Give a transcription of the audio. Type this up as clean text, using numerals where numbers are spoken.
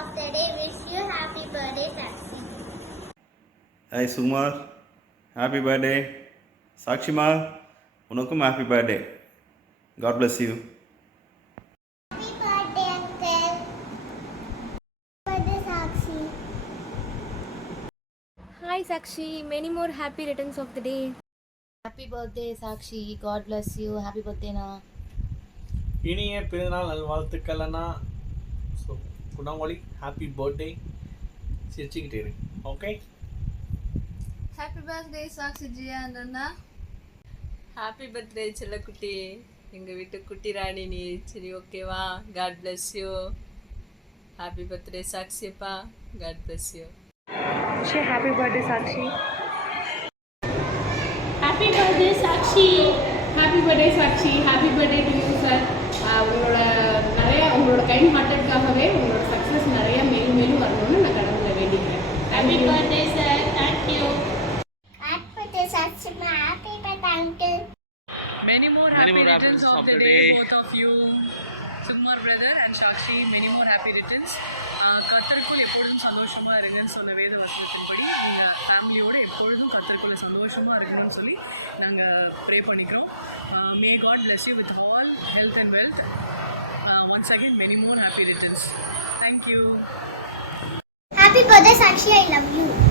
of the day wish you happy birthday, Sakshi. Hi Sumar, happy birthday. Sakshima, உனக்கும் happy birthday. God bless you. Happy birthday, uncle. Birthday, Sakshi. Hi Sakshi, many more happy returns of the day. Happy birthday Sakshi, God bless you. Happy birthday na. இனிய பிறந்தநாள் நல்வாழ்த்துக்கள் அண்ணா. So குணாமொழி happy birthday சிரிச்சுக்கிட்டே இரு. Okay, happy birthday Sakshi Jiya அண்ணா. Happy birthday செல்லக்குட்டி, எங்கள் வீட்டு குட்டி ராணி நீ. சரி ஓகேவா? God bless you. Happy birthday சாக்ஷிப்பா, God bless you. Happy birthday Sakshi. Happy birthday Sakshi. Happy birthday Sakshi. Happy birthday to you sir. உங்களோட கைண்ட் ஹார்ட்டட்காகவே உங்களோட சக்ஸஸ் நிறைய மேலும் மேலும் வரணும்னு நான் கடவுளை வேண்டிக்கிறேன். Happy birthday sir. Thank you. Happy birthday, Sakshima. Happy birthday, uncle. Many more happy returns of the day, both of you. Sumar brother and Sakshi, many more happy returns. கத்தருக்குள் எப்பொழுதும் சந்தோஷமாக இருங்கன்னு சொல்ல வேத வசனத்தின்படி நீங்கள் ஃபேமிலியோடு எப்பொழுதும் கத்தருக்குள்ள சந்தோஷமாக இருக்கணும்னு சொல்லி நாங்கள் ப்ரே பண்ணிக்கிறோம். May God bless you with all health and wealth. Once again, many more happy returns. Thank you. Happy birthday, Sakshi. I love you.